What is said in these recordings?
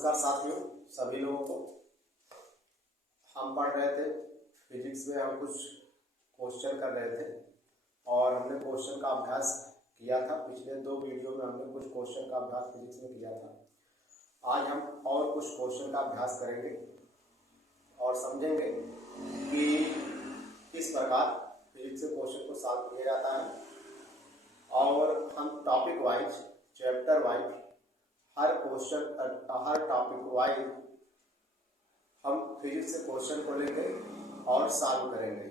नमस्कार साथियों, सभी लोगों को। हम पढ़ रहे थे फिजिक्स में, हम कुछ क्वेश्चन कर रहे थे और हमने क्वेश्चन का अभ्यास किया था। पिछले 2 वीडियो में हमने कुछ क्वेश्चन का अभ्यास फिजिक्स में किया था। आज हम और कुछ क्वेश्चन का अभ्यास करेंगे और समझेंगे कि किस प्रकार फिजिक्स के क्वेश्चन को सॉल्व किया जाता है। और हम टॉपिक वाइज, चैप्टर वाइज, हर टॉपिक वाइज हम फिजिक्स से क्वेश्चन को लेंगे और सॉल्व करेंगे।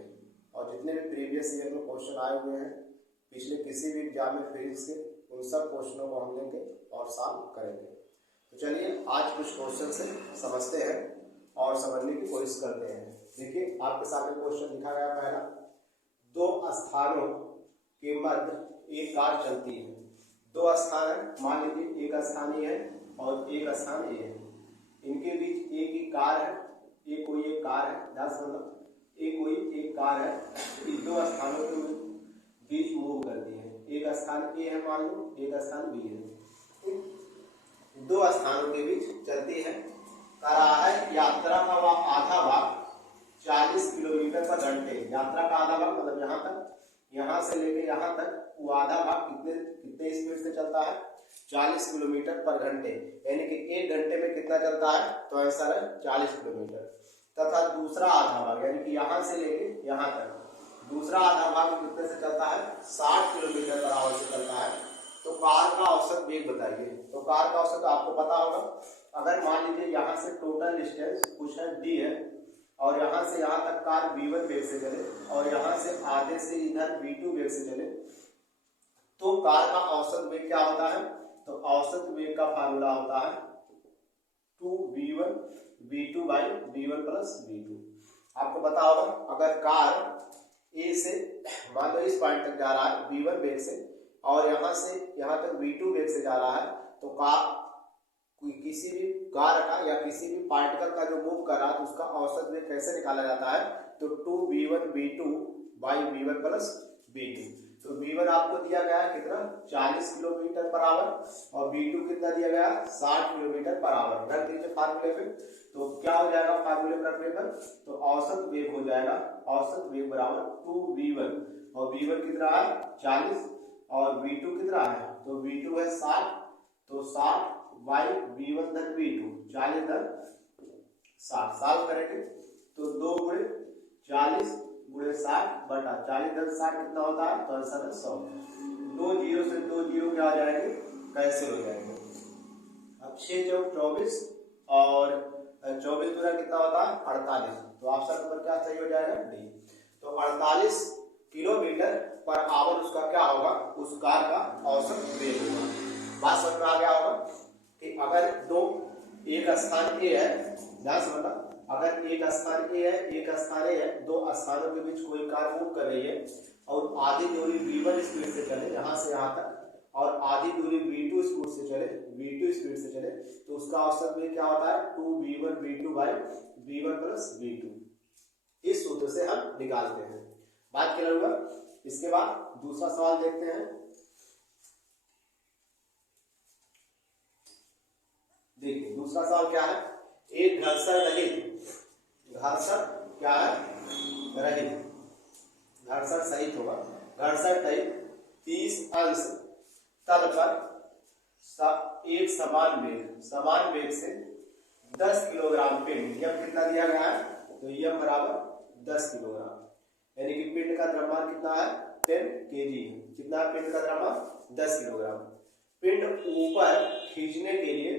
और जितने भी प्रीवियस ईयर में क्वेश्चन आए हुए हैं पिछले किसी भी एग्जाम में फिजिक्स के, उन सब क्वेश्चनों को हम लेंगे और सॉल्व करेंगे। तो चलिए आज कुछ क्वेश्चन से समझते हैं और समझने की कोशिश करते हैं। देखिए आपके सामने क्वेश्चन लिखा गया पहला, 2 स्थानों के मध्य एक कार चलती है। 2 स्थान है, मान लीजिए एक स्थान ये है और एक स्थान ये है। इनके बीच एक ही कार है, ये कोई एक कार है, ध्यान से सुनना, ये कोई एक कार है। इन 2 स्थानों के बीच मूव करती है। एक स्थान ए है मान लो, एक स्थान बी है। 2 स्थानों के बीच चलती है। करा है यात्रा का वह आधा भाग 40 किलोमीटर पर घंटे। यात्रा का आधा भाग मतलब यहाँ तक, यहाँ से लेके यहाँ तक वो आधा भाग कितने स्पीड से चलता है? 40 किलोमीटर पर घंटे। यानी कि 1 घंटे में कितना चलता है? तो आंसर है 40 किलोमीटर। तथा दूसरा आधा भाग यानी कि यहाँ से लेके यहाँ तक दूसरा आधा भाग कितने से चलता है? 60 किलोमीटर पर आवर से चलता है। तो कार का औसत वेग बताइए। तो कार का औसत आपको पता होगा। अगर मान लीजिए यहाँ से टोटल डिस्टेंस कुछ है डी है और यहाँ से यहाँ तक कार v1 वेग से चले और यहाँ से आधे से इधर v2 वेग से चले, तो कार का औसत वेग क्या होता है? तो औसत वेग का फार्मूला होता है 2v1 v2 by v1 plus v2। आपको पता होगा अगर कार ए से मान लो इस पॉइंट तक जा रहा है v1 वेग से और यहाँ से यहाँ तक v2 वेग से जा रहा है, तो कार किसी भी कार का या किसी भी पार्टिकल का जो मूव कर रहा है तो उसका औसत वेग कैसे निकाला जाता है? तो 2v1 v2 by v1 plus v2। तो v1 आपको दिया गया है कितना? 40 किलोमीटर पर आवर और v2 कितना दिया गया? 60 किलोमीटर पर आवर। रख दीजिए फार्मूले पे। तो क्या हो जाएगा फार्मूले में रखने पर? तो औसत वेग हो जाएगा, औसत वेग बराबर 2v1 और v1 कितना है? 40 और v2 कितना है? तो v2 है 60, तो 60 बाई v1 धन v2, 40 धन 60। सॉल्व करेंगे तो 2 गुणे 40 गुणे 60 बटा 40 धन 60 कितना होता है? तो आंसर है 100। 2 जीरो से 2 जीरो क्या हो जाएंगे? कैंसिल हो जाएंगे। अब 6 चौक 24 और 24 दूना कितना होता है? 48। तो ऑप्शन नंबर क्या सही हो जाएगा? डी। तो 48 किलोमीटर पर आवर उसका क्या होगा? उस कार का औसत वेग होगा। बात समझ में आ गया होगा कि अगर एक स्थान ए है, ध्यान से समझना, अगर एक स्थान ए है, एक स्थान ए है, 2 स्थानों के बीच कोई कार मूव कर रही है और आधी दूरी v1 स्पीड से चले यहाँ से यहाँ तक और आधी दूरी v2 स्पीड से चले, तो उसका औसत वेग क्या होता है? 2v1 v2 by v1 plus v2। इस सूत्र से हम निकालते हैं। बात क्लियर हुआ? इसके बाद दूसरा सवाल देखते हैं। देखिए दूसरा सवाल क्या है? एक घर्षण रहित, घर्षण क्या है? रहित, घर्षण सहित होगा, घर्षण रहित 30 अंश तल पर एक समान वेग से 10 किलोग्राम पिंड, यम कितना दिया गया है? तो यम बराबर 10 किलोग्राम, यानी कि पिंड का द्रव्यमान कितना है? 10 kg। कितना पिंड का द्रव्यमान? 10 किलोग्राम। पिंड ऊपर खींचने के लिए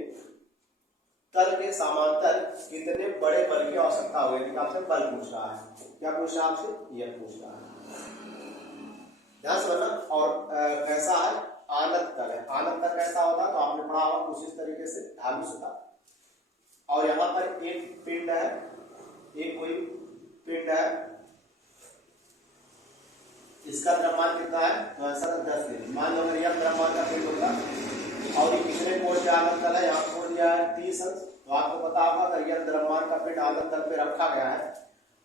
तल के समांतर कितने बड़े बल की आवश्यकता होगी? आपसे बल पूछ रहा है। क्या पूछ रहा है आपसे? यह पूछ रहा है। ध्यान से सुनना। और कैसा है? आनत तल है। आनत तल कैसा होता है? तो आपने पढ़ा होगा कुछ इस तरीके से, धानुष का। और यहाँ पर एक पिंड है, एक कोई पिंड है, इसका द्रव्यमान कितना है? तो आंसर है 10 kg। मान लो अगर यह द्रव्यमान का पिंड होगा और ये कितने कोण पे आनत तल है? यहाँ कोण दिया है 30 अंश। तो आपको पता होगा अगर यह द्रव्यमान का पिंड आनत तल पे रखा गया है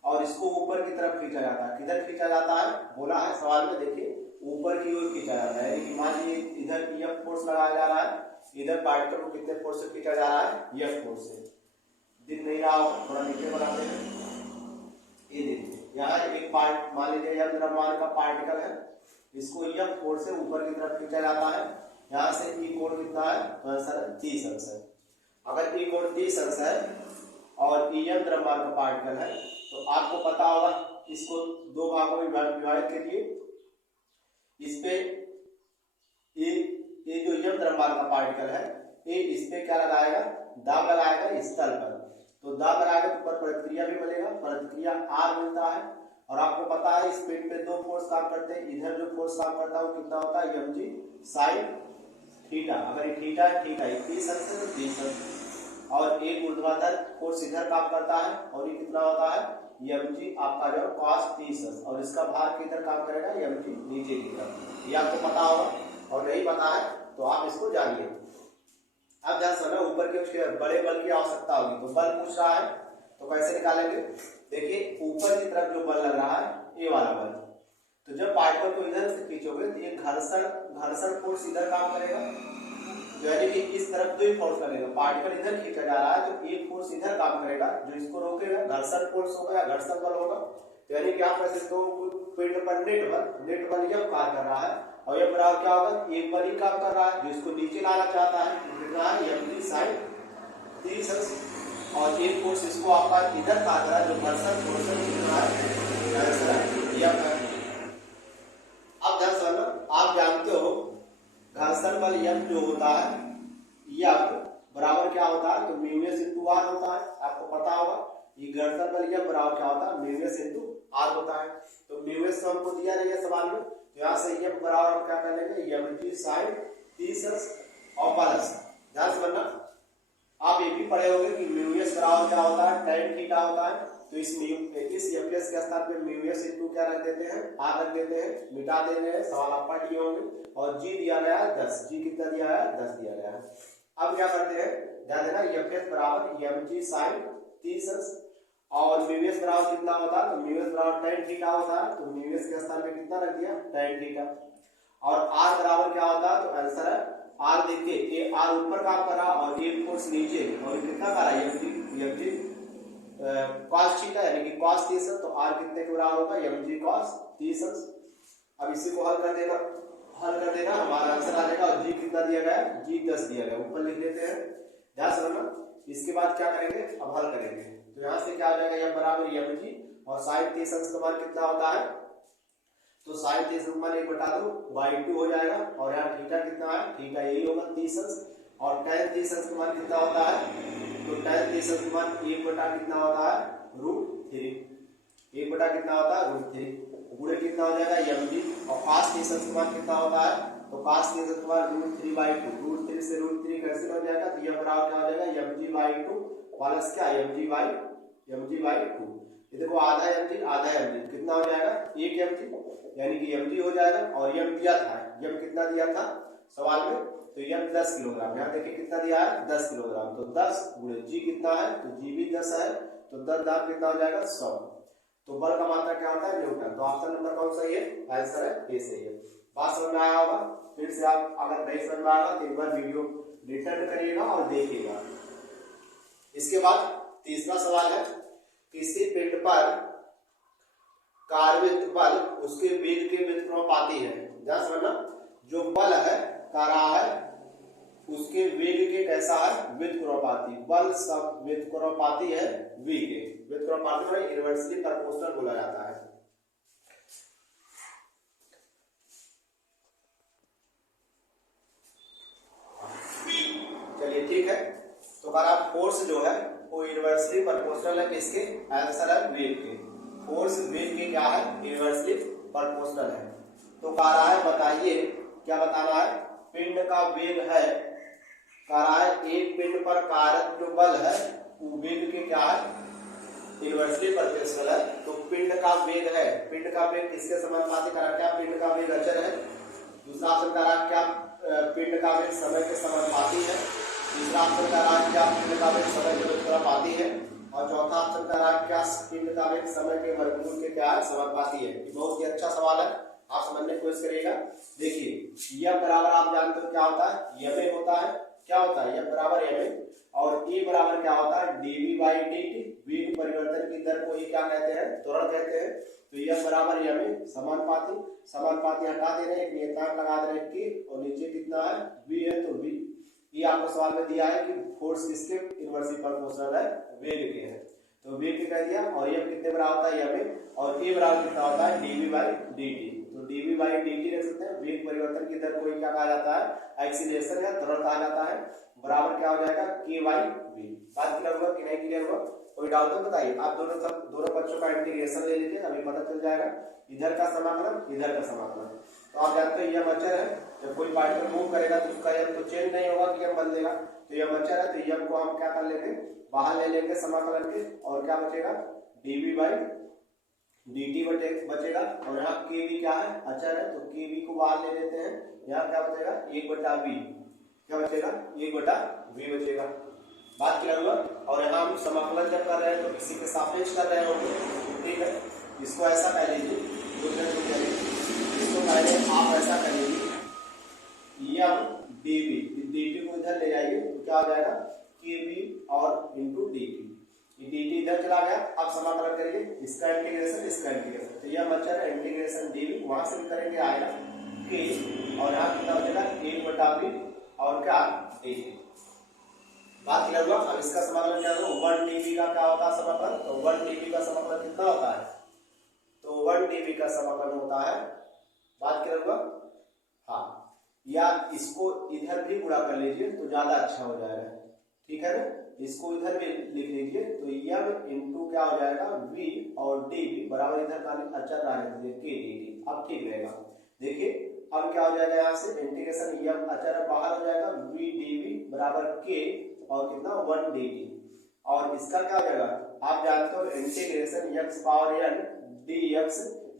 और इसको ऊपर की तरफ खींचा जाता है, किधर खींचा जाता है? बोला है सवाल में, देखिए ऊपर की ओर खींचा जाता है। यानी कि मान लीजिए इधर यह फोर्स लगाया जा रहा है, इधर पार्टिकल को कितने फोर्स से खींचा जा रहा है, F फोर्स से। दिख नहीं रहा हो, थोड़ा नीचे बनाते हैं। ये देखिए यहाँ एक पार्ट, मान लीजिए यह द्रव्यमान का पार्टिकल है, इसको F फोर्स से ऊपर की तरफ खींचा जाता है। यहाँ से E कोण कितना है, तो आंसर 30 अंश है। अगर E कोण 30 अंश है और EM द्रव्यमान का पार्टिकल है, तो आपको पता होगा इसको दो भागों में विभाजित कीजिए। इस पे ये जो यम द्रव्यमान का पार्टिकल है, ये इस पे क्या लगाएगा, दाब लगाएगा इस तल पर। तो दाब लगाएगा तो ऊपर प्रतिक्रिया भी मिलेगा, प्रतिक्रिया R मिलता है। और आपको पता है इस पिंड पे दो फोर्स काम करते हैं, इधर जो फोर्स काम करता है वो कितना होता है, mg sin थीटा। अगर ये थीटा है, थीटा 30 अंश है तो 30 अंश, और एक ऊर्ध्वाधर फोर्स इधर काम करता है और ये कितना होता है, mg आपका जो cos 30 अंश, और इसका भार किधर काम करेगा, mg नीचे की तरफ। ये आपको पता होगा, और नहीं पता है तो आप इसको जानिए। अब जहाँ समय ऊपर के बड़े बल की आवश्यकता होगी, तो बल पूछ रहा है तो कैसे निकालेंगे। देखिए ऊपर की तरफ जो बल लग रहा है, ये वाला बल, तो जब पार्टिकल को इधर से खींचोगे तो ये घर्षण फोर्स इधर काम करेगा, यानी कि इस तरफ दो फोर्स लगेगा। पार्टिकल इधर खींचा जा रहा है तो एक फोर्स इधर काम करेगा जो इसको रोकेगा, घर्षण फोर्स होगा या घर्षण बल होगा। यानी कि आप कह सकते हो पिंड पर नेट बल यह कार्य कर रहा है, और यह बराबर क्या होगा, एक बल ही काम कर रहा है जो इसको नीचे लाना चाहता है, कितना है, mg sin 30 अंश, और एक फोर्स इसको आपका इधर कार्य कर रहा है जो घर्षण फोर्स कितना है। अब दरअसल आप जानते हो घर्षण बल F जो होता है, F बराबर क्या होता है, तो म्यूएस इंटू आर होता है। आपको पता होगा ये घर्षण बल F बराबर क्या होता है, म्यूएस इंटू आर होता है। तो म्यूएस तो हमको दिया नहीं है सवाल में, तो यहाँ से F बराबर हम क्या कर लेंगे, mg sin 30 अंश और प्लस, ध्यान से बनना। आप ये भी पढ़े होंगे कि म्यूएस बराबर क्या होता है, tan थीटा होता है। तो इस एफएस के स्थान पे म्यूएस इंटू क्या रख देते हैं, आर रख देते हैं, मिटा देते हैं, सवाल आप पढ़ लिए होंगे। और जी दिया गया है 10, जी कितना दिया है, 10 दिया गया है। अब क्या करते हैं, ध्यान देना, एफएस बराबर mg sin 30 अंश, और म्यूएस बराबर कितना होता है, तो म्यूएस बराबर tan थीटा होता है, तो म्यूएस के स्थान पे कितना रख दिया, tan थीटा। और आर बराबर क्या होता है, तो आंसर है आर। देखिए ये आर ऊपर काम कर रहा और ये फोर्स नीचे, और कितना कर रहा है, mg cos थीटा, यानी कि cos 30 अंश, तो आर कितने के बराबर होगा, mg cos 30 अंश। अब इसी को हल कर देना हमारा आंसर आ जाएगा। और जी कितना दिया गया है, जी 10 दिया गया, ऊपर लिख लेते हैं, ध्यान से समझना। इसके बाद क्या करेंगे, अब हल करेंगे। तो यहाँ से क्या आ जाएगा, यह बराबर mg और sin 30 अंश का मान कितना होता है, तो sin 30 अंश मान 1/2 हो जाएगा, और यहाँ थीटा कितना है, थीटा यही होगा 30 अंश, और tan 30 अंश का मान कितना होता है, तो tan 30 अंश का मान 1 कितना होता है, √3, 1 कितना होता है, √3, पूरे कितना हो जाएगा mg, और cos 30 अंश का मान कितना होता है, तो cos 30 अंश का मान √3/2, √3 से √3 कैंसिल हो जाएगा, तो यह बराबर क्या हो जाएगा, mg/2 प्लस क्या, mg/2। ये देखो आधा mg कितना हो जाएगा, 1 mg, यानी कि mg हो जाएगा। और m दिया था, m कितना दिया था सवाल में, तो m 10 किलोग्राम, यहाँ देखिए कितना दिया है, 10 किलोग्राम, तो 10 गुणे g कितना है, तो g भी 10 है, तो 10 दाब कितना हो जाएगा, 100। तो बल का मात्रा क्या होता है, न्यूटन। तो ऑप्शन नंबर कौन सही है, आंसर है ए सही है। बात समझ में आया होगा। फिर से आप अगर नहीं समझ में आएगा तो एक बार वीडियो रिटर्न करिएगा और देखिएगा। इसके बाद तीसरा सवाल है, किसी पिंड पर कार्य बल उसके वेग के व्युत्क्रमानुपाती है। ध्यान समझना, जो बल है कर रहा है उसके वेग के कैसा है, व्युत्क्रमानुपाती। बल सब व्युत्क्रमानुपाती है v के, व्युत्क्रमानुपाती में इनवर्सली प्रोपोर्शनल बोला जाता है। चलिए ठीक है, तो अगर आप फोर्स जो है वो इनवर्सली प्रोपोर्शनल है किसके, आंसर है वेग के। फोर्स वेग के क्या है, इनवर्सली प्रोपोर्शनल है। तो कह रहा है बताइए, क्या बताना है, पिंड का वेग है, कह रहा है एक पिंड पर कार्यरत जो बल है वो वेग के क्या है, इनवर्सली प्रोपोर्शनल है। तो पिंड का वेग है, पिंड का वेग किसके समानुपाती करा, क्या पिंड का वेग अचर है। दूसरा ऑप्शन करा, क्या पिंड का वेग समय के समानुपाती है। तीसरा ऑप्शन करा, क्या पिंड का वेग समय के व्युत्क्रमानुपाती है। और चौथा ऑप्शन करा, क्या पिंड का वेग समय के वर्गमूल के क्या है, समानुपाती है। ये बहुत ही अच्छा सवाल है, आप समझने की कोशिश करिएगा। देखिए यम बराबर आप जानते हो क्या होता है, यम होता है, क्या होता है, यम बराबर यम, और ए बराबर क्या होता है, डीवी बाई dt। वेग परिवर्तन की दर को ही क्या कहते हैं, त्वरण कहते हैं। तो यम बराबर यम, समानुपाती, समानुपाती हटा दे रहे हैं, एक नियतांक लगा दे रहे हैं के, और नीचे कितना है, v है, तो v, ये आपको सवाल में दिया है कि फोर्स किसके इनवर्सली प्रोपोर्शनल है, वेग के है, तो वेग के कह दिया। और यम कितने बराबर होता है, यम, और ए बराबर कितना होता है, dv बाई dt। तो dv बाई dt रख सकते हैं, वेग परिवर्तन की दर को ही क्या कहा जाता है, एक्सीलरेशन या त्वरण कहा जाता है, बराबर क्या हो जाएगा, k बाई v। बात क्लियर हुआ कि नहीं क्लियर हुआ, कोई डाउट है बताइए। आप दोनों बच्चों का इंटीग्रेशन ले लीजिए, अभी पता चल जाएगा, इधर का समाकलन, इधर का समाकलन। तो आप जानते हो यम अचर है, जब कोई पार्टिकल मूव करेगा तो उसका यम तो चेंज नहीं होगा कि यम बदलेगा, तो यम अचर है, तो यम को हम क्या कर लेंगे, बाहर ले लेंगे समाकलन के, और क्या बचेगा, dv बाई dt बचेगा, और यहाँ kv क्या है, अचर है, तो kv को बाहर ले लेते हैं, यहाँ क्या बचेगा, 1/v, क्या बचेगा, 1/v बचेगा। बात क्या हुआ, और यहाँ हम समाकलन जब कर रहे हैं तो किसी के सापेक्ष कर रहे होंगे, ठीक है। इसको ऐसा कह लीजिए, इसको पहले आप ऐसा कर लीजिए, यम dv, dt को इधर ले जाइए तो क्या हो जाएगा, kv और इंटू dt, dt इधर चला गया। अब समाकलन करिए, इसका इंटीग्रेशन, इसका इंटीग्रेशन, तो यह बच्चा है इंटीग्रेशन dv, वहां से भी करेंगे आएगा k, और यहाँ कितना बचेगा, 1/v, और क्या, dt। बात क्लियर हुआ। अब इसका समाकलन क्या होगा, 1 dv का क्या होता है समाकलन, तो 1 dv का समाकलन कितना होता है, तो 1 dv का समाकलन होता है, बात क्लियर हुआ, हाँ, या इसको इधर भी गुणा कर लीजिए तो ज्यादा अच्छा हो जाएगा, ठीक है ना, इसको इधर भी लिख लीजिए, तो यम इंटू क्या हो जाएगा, v, और dv बराबर इधर का अचर रहा है k dt, अब ठीक रहेगा। देखिए अब क्या हो जाएगा, यहाँ से इंटीग्रेशन यम अचर बाहर हो जाएगा, v dv बराबर k, और कितना 1 dt, और इसका क्या हो जाएगा, आप जानते हो integration x power n dx,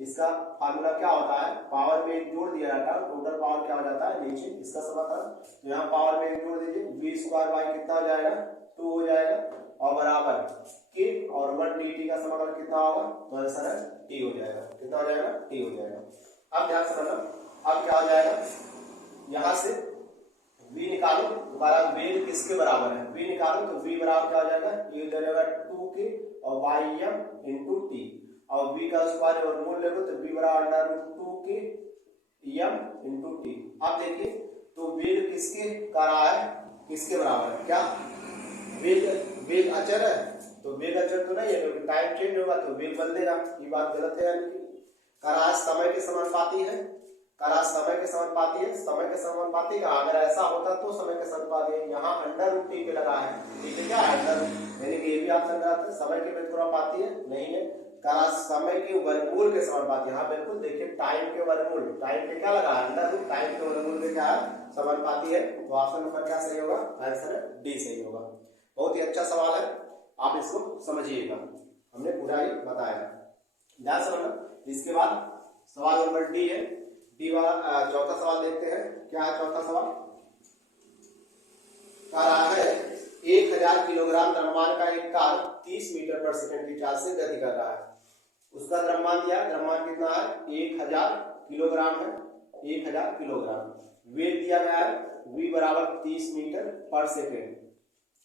इसका फार्मूला क्या होता है, पावर में एक जोड़ दिया जाता है, टोटल पावर क्या हो जाता है नीचे, इसका समाकलन, तो यहाँ पावर में एक जोड़ दीजिए, v स्क्वायर बाई कितना हो जाएगा, 2 हो जाएगा, और बराबर k, और 1 dt का समाकलन कितना होगा, तो आंसर है t हो जाएगा, कितना हो जाएगा, t हो जाएगा। अब ध्यान से समझना, अब क्या हो जाएगा, यहाँ से v निकालो, दोबारा वेग किसके बराबर है, v निकालो, तो v बराबर क्या हो जाएगा, ये हो जाएगा 2k और बाई m इंटू टी, और v का स्क्वायर और मूल लेंगे तो v बराबर √2k m इंटू टी। अब देखिए तो वेग किसके का रहा है, किसके बराबर है, क्या वेग अचर है, तो वेग अचर तो नहीं है, क्योंकि टाइम चेंज होगा तो वेग बदलेगा, ये बात गलत है, यानी करार समय के समानुपाती है, करार समय के समानुपाती है, समय के समानुपाती का अगर ऐसा होता तो समय के समानुपाती है, यहाँ √t पे लगा है, ठीक है, क्या अंडर, यानी कि ये भी ऑप्शन गलत है, समय के समानुपाती है नहीं है, करार समय के वर्गमूल के समानुपाती, हाँ बिल्कुल, देखिए टाइम के वर्गमूल, टाइम पे क्या लगा है, अंडर, टाइम के वर्गमूल में क्या है, समानुपाती है, तो ऑप्शन नंबर क्या सही होगा, आंसर है डी सही होगा। बहुत ही अच्छा सवाल है, आप इसको समझिएगा, हमने पूरा ही बताया, ध्यान से समझना। इसके बाद सवाल नंबर डी है, डी वाला चौथा सवाल देखते हैं, क्या है चौथा सवाल, कह रहा है 1000 किलोग्राम द्रव्यमान का एक कार 30 मीटर पर सेकंड की चाल से गति कर रहा है, उसका द्रव्यमान दिया, द्रव्यमान कितना है, 1000 किलोग्राम है, 1000 किलोग्राम, वेग दिया गया है v बराबर 30 मीटर पर सेकंड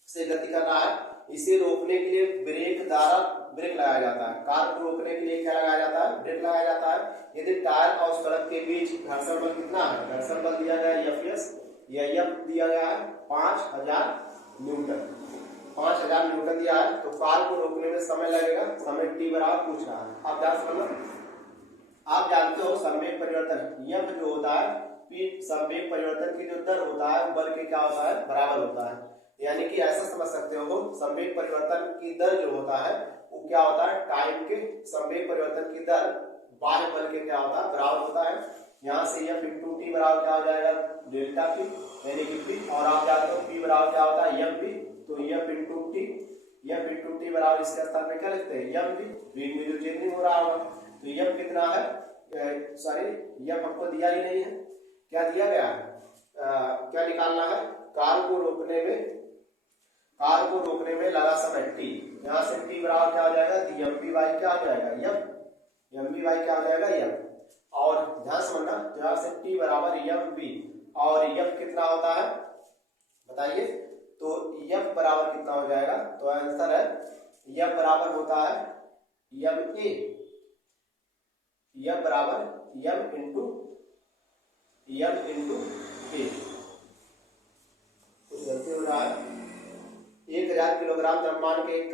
से गति कर रहा है, इसे रोकने के लिए ब्रेक लगाया जाता है, कार को रोकने के लिए क्या लगाया जाता है, ब्रेक लगाया जाता है, यदि टायर और सड़क के बीच घर्षण बल कितना है, घर्षण बल दिया गया है Fs, या F दिया गया है 5000 न्यूटन, 5000 न्यूटन दिया है, तो कार को रोकने में समय लगेगा, समय t बराबर पूछ रहा है। आप ध्यान से समझो, आप जानते हो संवेग परिवर्तन F जो होता है, संवेग परिवर्तन की जो दर होता है बल के क्या होता है, बराबर होता है, यानी कि ऐसा समझ सकते हो संवेग परिवर्तन की दर जो होता है वो क्या होता है, टाइम के संवेग परिवर्तन की दर बाह्य बल के क्या होता है, बराबर होता है। यहाँ से F इंटू टी बराबर क्या हो जाएगा, डेल्टा पी, यानी कि पी, और आप जानते हो पी बराबर क्या होता है, एम पी, तो F इंटू टी बराबर इसके स्थान पे क्या लिखते हैं, एम पी, वेग में जो चेंजिंग हो रहा होगा, तो F कितना है, सॉरी F हमको दिया ही नहीं है, क्या दिया गया है, क्या निकालना है, कार को रोकने में लगा समय t, यहाँ से t बराबर क्या हो जाएगा, mv बाई क्या हो जाएगा, m, mv बाई क्या हो जाएगा, m, और ध्यान समझना, जहां से टी बराबर एम वी, और एफ कितना होता है बताइए, तो एफ बराबर कितना हो जाएगा, तो आंसर है एफ बराबर होता है एम ए, एफ बराबर एम इंटू ए। कुछ गलती हो रहा है। 1000 किलोग्राम द्रव्यमान के एक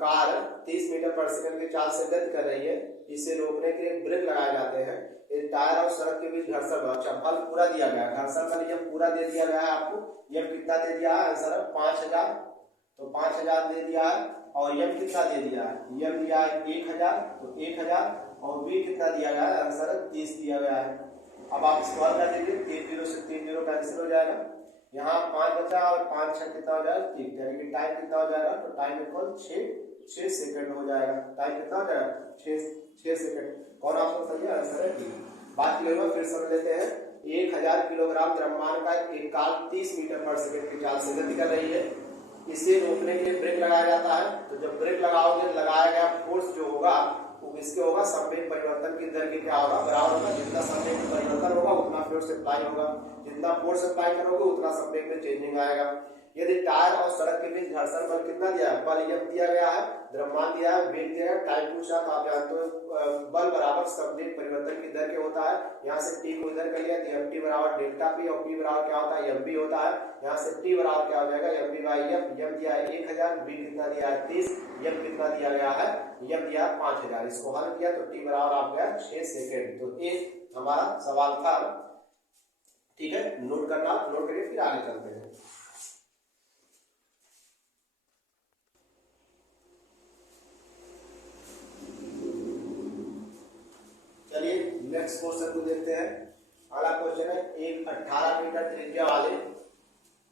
कार 30 मीटर पर सेकंड की चाल से गति कर रही है। इसे रोकने के लिए ब्रेक लगाए जाते हैं। एक टायर और सड़क के बीच घर्षण बल, बल पूरा दिया गया है, घर्षण बल यह पूरा दे दिया गया है आपको। यह कितना दे दिया है, आंसर है 5000, तो 5000 दे दिया है। और यम कितना दे दिया है, यम दिया है 1000, तो 1000, और वी कितना दिया गया है, आंसर है 30 दिया गया है। अब आप सॉल्व कर दीजिए, 3 0 से 3 0 कैंसिल हो जाएगा, यहाँ 5 बचा और 5 6 कितना हो जाएगा 3, यानी कि टाइम कितना हो जाएगा, तो टाइम इक्वल 6 सेकंड हो जाएगा। टाइम कितना हो जाएगा 6 सेकंड। कौन ऑप्शन सही है, आंसर है डी। बात क्लियर हुआ, फिर समझ लेते हैं। 1000 किलोग्राम द्रव्यमान का एक कार 30 मीटर पर सेकंड की चाल से गति कर रही है। इसे रोकने के लिए ब्रेक लगाया जाता है। तो जब ब्रेक लगाओगे, लगाया गया फोर्स जो होगा वो किसके होगा, संवेग परिवर्तन की दर की क्या होगा, बराबर होगा। जितना संवेग में परिवर्तन होगा उतना फोर्स अप्लाई होगा, जितना फोर्स अप्लाई करोगे उतना संवेग में चेंजिंग आएगा। यदि टायर और सड़क के बीच घर्षण बल कितना दिया है, बल यह दिया गया है, द्रव्यमान दिया है, वेग दिया है, टाइम पूछा, तो आप जानते हो बल बराबर संवेग परिवर्तन की दर के होता है। यहाँ से टी को इधर कर लिया, तो एफ टी बराबर डेल्टा पी, और पी बराबर क्या होता है, एम बी होता है। यहाँ से टी बराबर क्या हो जाएगा, m b by f. M दिया है 1000, बी कितना दिया है 30, एम कितना दिया गया है, एम दिया है 5000। इसको हल किया तो टी बराबर आ गया 6 सेकेंड। तो ये हमारा सवाल था, ठीक है, नोट करना, नोट करिए, फिर आगे चलते हैं। नेक्स्ट क्वेश्चन को देखते हैं। अगला क्वेश्चन है, एक 18 मीटर त्रिज्या वाले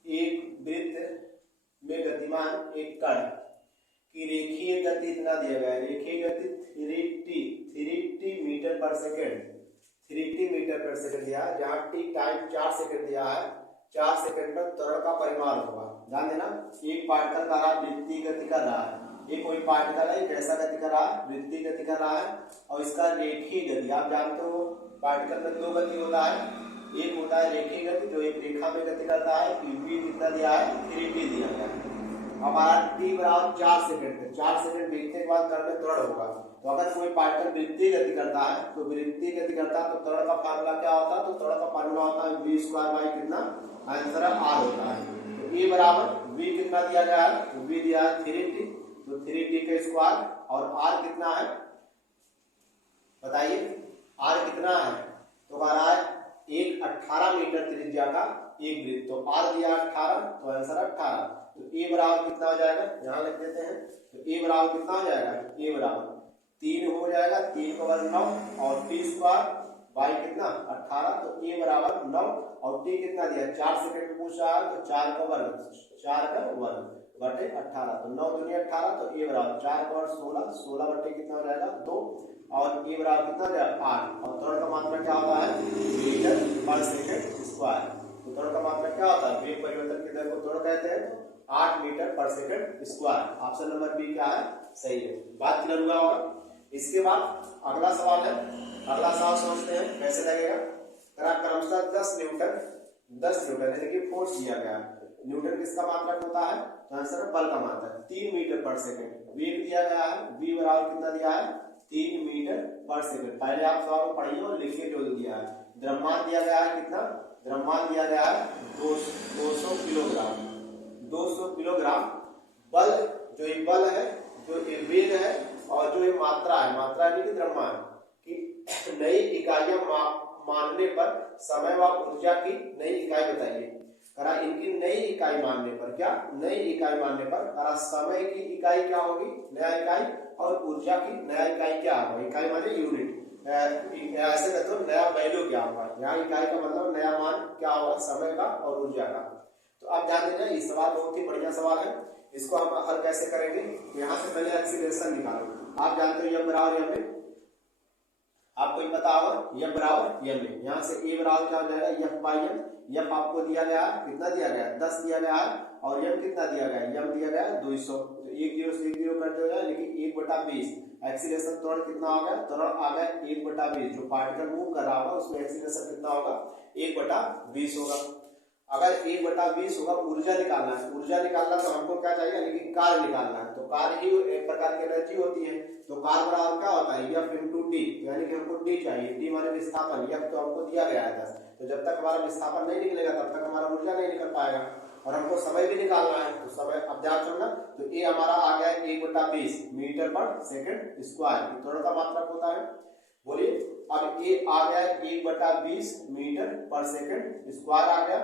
एक वृत्त में गतिमान एक कण की रेखीय गति इतना दिया गया है, रेखीय गति 3t metre per second, 3t metre per second दिया है, जहां t टाइम 4 सेकंड दिया है। 4 सेकंड पर त्वरण का परिमाण होगा। ध्यान देना, एक पार्टिकल का वृत्तीय गति कर रहा है, ये कोई पार्टिकल है, कैसा गति कर रहा है, वृत्तीय गति कर रहा है, और इसका रेखीय गति, आप जानते हो पार्टिकल में 2 गति होता है। एक होता है रेखीय गति जो एक रेखा में गति करता है, v कितना दिया है, 3t दिया गया है। हमारा t बराबर 4 सेकंड है, 4 सेकंड बीतने के बाद कण में त्वरण होगा। तो अगर कोई पार्टिकल वृत्तीय गति करता है, तो वृत्तीय गति करता है तो त्वरण का फार्मूला क्या होता है, तो त्वरण का फार्मूला होता है v स्क्वायर बाई कितना, आंसर है r होता है। तो a बराबर v कितना दिया गया है, तो v दिया है 3t, तो 3t का स्क्वायर, और r कितना है बताइए, r कितना है, तो कह रहा है एक 18 मीटर त्रिज्या का एक वृत्त, तो r दिया 18, तो आंसर 18। तो a बराबर कितना हो जाएगा, यहां लिख देते हैं, तो a बराबर कितना हो जाएगा, a बराबर 3 हो जाएगा, 3 का वर्ग 9, और t स्क्वायर बाई कितना 18, तो a बराबर 9, और t कितना दिया 4 सेकंड पूछ रहा है, तो 4 का वर्ग बटे 18, तो 9 दूनी 18, तो a बराबर 4 का वर्ग 16, 16 बटे कितना हो जाएगा 2, और a बराबर कितना हो जाएगा 8, और त्वरण का मात्रा क्या होता है, मीटर पर सेकंड स्क्वायर। तो त्वरण का मात्रा क्या होता है, वेग परिवर्तन की दर को त्वरण कहते हैं, तो 8 meter per second square. Option number b क्या है, सही है। बात क्लियर हुआ होगा। इसके बाद अगला सवाल है, अगला सवाल समझते हैं कैसे लगेगा। क्रमशः 10 न्यूटन यानी कि फोर्स दिया गया है। न्यूटन किसका मात्रक होता है, तो आंसर है बल का मात्रक, 3 मीटर पर सेकंड। वेग दिया गया है, v बराबर कितना दिया है, 3 मीटर पर सेकंड। पहले आप सवाल को पढ़िए और लिखिए जो दिया है। द्रव्यमान दिया गया है कितना, द्रव्यमान दिया गया है 200 किलोग्राम, 200 किलोग्राम। बल जो ये बल है, जो ये वेग है, और जो ये मात्रा है, मात्रा यानी कि द्रव्यमान की नई इकाइयां मानने पर समय व ऊर्जा की नई इकाई बताइए। करा इनकी नई इकाई मानने पर, क्या नई इकाई मानने पर, करा समय की इकाई क्या होगी, नया इकाई, और ऊर्जा की नया इकाई क्या होगा, इकाई माने यूनिट, ऐसे कहते हो नया वैल्यू क्या होगा। यहाँ इकाई का मतलब नया मान क्या होगा, समय का और ऊर्जा का। तो आप जान लीजिए ये सवाल बहुत ही बढ़िया सवाल है। इसको हम हल कैसे करेंगे, यहाँ से पहले एक्सीलरेशन निकालो। आप जानते हो m बराबर m में, आपको ही पता होगा m बराबर m में। यहाँ से a बराबर क्या हो जाएगा, f बाई m। f आपको दिया गया है, कितना दिया गया है, 10 दिया गया है, और m कितना दिया गया है, m दिया गया है 200। तो 1 0 से 1 0 कर दिया जाए, लेकिन 1/20 एक्सीलरेशन त्वरण कितना आ गया, त्वरण आ गया 1/20। जो पार्टिकल मूव कर रहा होगा उसमें एक्सीलरेशन कितना होगा, 1/20 होगा। अगर 1/20 होगा, ऊर्जा निकालना है, ऊर्जा निकालना तो हमको क्या चाहिए, यानी कि कार्य निकालना है। तो कार्य ही एक प्रकार की एनर्जी होती है। तो कार्य बराबर क्या होता है, F इंटू डी, यानी कि हमको डी चाहिए। डी माने विस्थापन, F तो हमको दिया गया है 10। तो जब तक हमारा विस्थापन नहीं निकलेगा तब तक हमारा ऊर्जा नहीं निकल पाएगा। और हमको समय भी निकालना है, तो समय अब ध्यान छोड़ना। तो ए हमारा आ गया 1/20 मीटर पर सेकंड स्क्वायर, त्वरण का मात्रक होता है। बोलिए, अब ए आ गया 1/20 मीटर पर सेकंड स्क्वायर आ गया।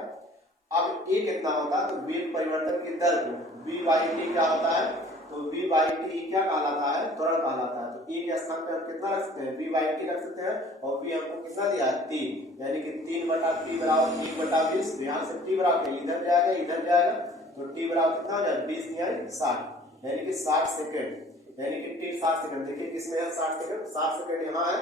अब ए कितना होता है, तो वेग परिवर्तन की दर को v/t क्या होता है, तो v/t क्या कहलाता है, त्वरण कहलाता है। तो ए के स्थान पे हम कितना रख सकते हैं, v/t रख सकते हैं। और v हमको कितना दिया है, 3, यानी कि 3/t बराबर 1/20। यहाँ से t बराबर इधर जाएगा, इधर जाएगा, तो t बराबर कितना हो जाएगा, 20 यानी 60, यानी कि 60 सेकंड, यानी कि t 60 सेकंड। देखिए किसमें है 60 सेकंड, 60 सेकंड यहाँ है,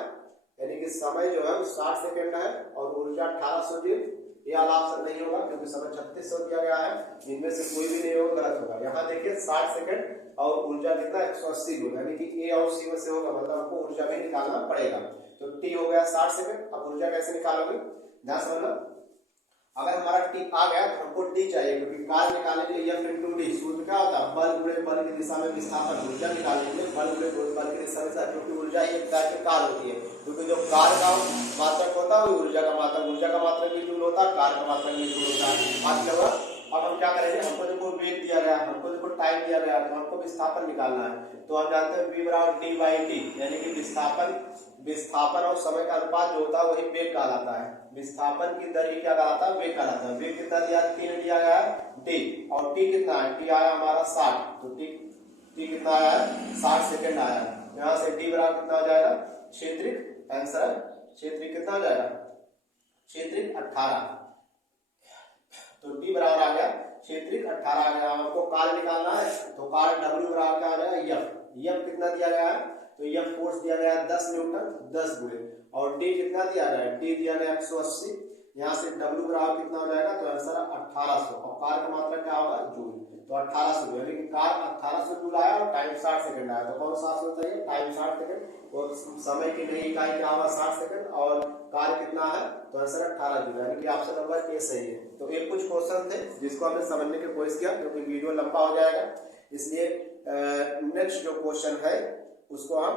यानी कि समय जो है 60 सेकंड है। और ऊर्जा 1800 जूल, ये वाला ऑप्शन नहीं होगा क्योंकि समय 3600 दिया गया है। इनमें से कोई भी नहीं होगा, गलत होगा। यहाँ देखिए 60 सेकंड और ऊर्जा कितना 180 जूल, यानी कि ए और सी में से होगा, मतलब हमको ऊर्जा भी निकालना पड़ेगा। तो टी हो गया 60 सेकंड। अब ऊर्जा कैसे निकालोगे, ध्यान समझना। अगर हमारा टी आ गया तो हमको डी चाहिए, क्योंकि कार्य निकालने के लिए F इंटू डी सूत्र क्या होता है, बल गुणे बल की दिशा में विस्थापन। ऊर्जा निकालने के लिए बल गुणे बल की दिशा में, क्योंकि ऊर्जा एक प्रकार की कार्य होती है। क्योंकि जो कार्य का मात्रक होता है वो ऊर्जा का मात्रक, ऊर्जा का मात्रक भी जूल होता है, कार्य का मात्रक भी जूल होता है। आज क्या हुआ, अब हम क्या करेंगे, हमको देखो वेग दिया गया, हमको देखो टाइम दिया गया, तो हमको विस्थापन निकालना है। तो हम जानते हैं v बराबर d/t, यानी कि विस्थापन और समय का अनुपात जो होता है वही वेग कहलाता है। विस्थापन की दर ही क्या कहलाता है, वेग कहलाता है। वेग कितना दिया, 3 दिया गया है d, और t कितना है, t आया हमारा 60। तो t कितना आया है, 60 सेकंड आया है। यहाँ से d बराबर कितना हो जाएगा, क्षेत्रिक आंसर, क्षेत्रिक कितना हो जाएगा, क्षेत्रिक 18। तो d बराबर आ गया क्षेत्रिक 18 आ गया। हमको कार्य निकालना है, तो कार्य w बराबर क्या आ जाएगा, F कितना दिया गया है, तो F फोर्स दिया गया है 10 न्यूटन 10 गुणे, और d कितना दिया गया है, d दिया गया 180। यहाँ से w बराबर कितना हो जाएगा, तो आंसर 1800। और कार्य का मात्रा क्या होगा, जूल। तो 1800 जूल, लेकिन कार्य 1800 जूल आया और टाइम 60 सेकंड आया। तो कौन सा ऑप्शन चाहिए, टाइम 60 सेकंड। और समय की नई इकाई क्या होगा, 60 सेकंड, और कार्य कितना है, तो आंसर 18 जूल, यानी कि ऑप्शन नंबर ए सही है। तो ये कुछ क्वेश्चन थे जिसको हमने समझने की कोशिश किया, क्योंकि वीडियो लंबा हो जाएगा, इसलिए नेक्स्ट जो क्वेश्चन है उसको हम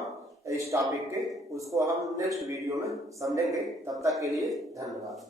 इस टॉपिक के उसको हम नेक्स्ट वीडियो में समझेंगे। तब तक के लिए धन्यवाद।